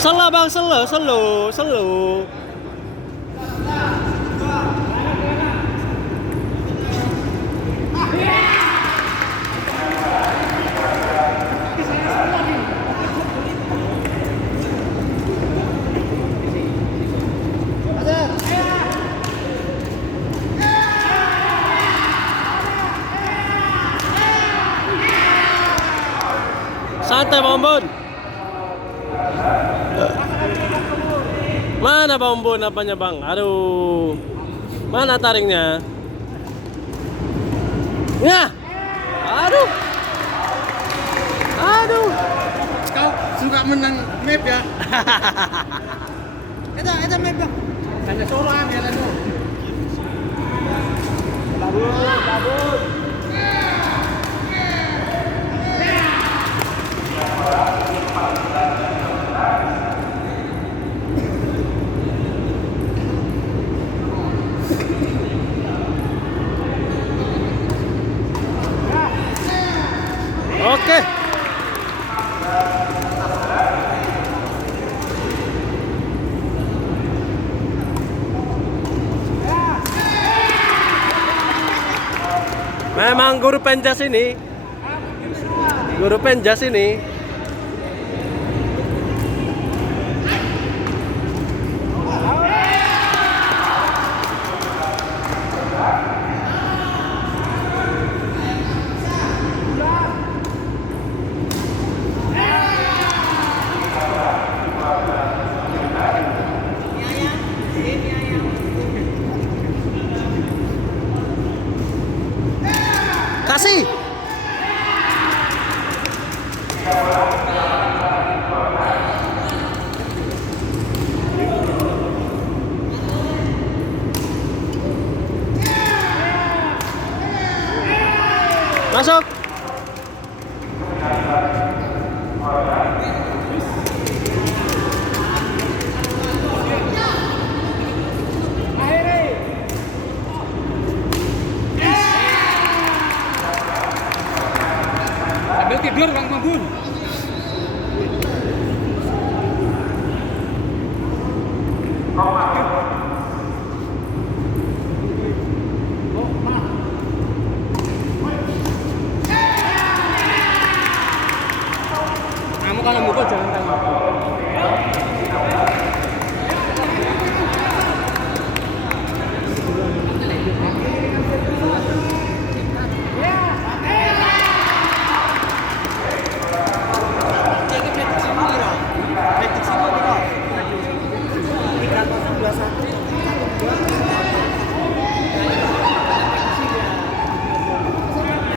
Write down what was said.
Selo bang, selo, selo, selo. Santai Bang Bun. Mana Bang Bun apanya Bang? Aduh. Mana taringnya? Ya. Aduh. Aduh. Kau suka menang map ya? Eta map Bang. Hanya solang ya lalu. Babun. Oke. Memang guru penjas ini. Guru penjas ini. Kasih. Masuk. Sambil tidur Bang Babun. Kamu kalau mukul jangan tangan. Prediksi 3-0-21.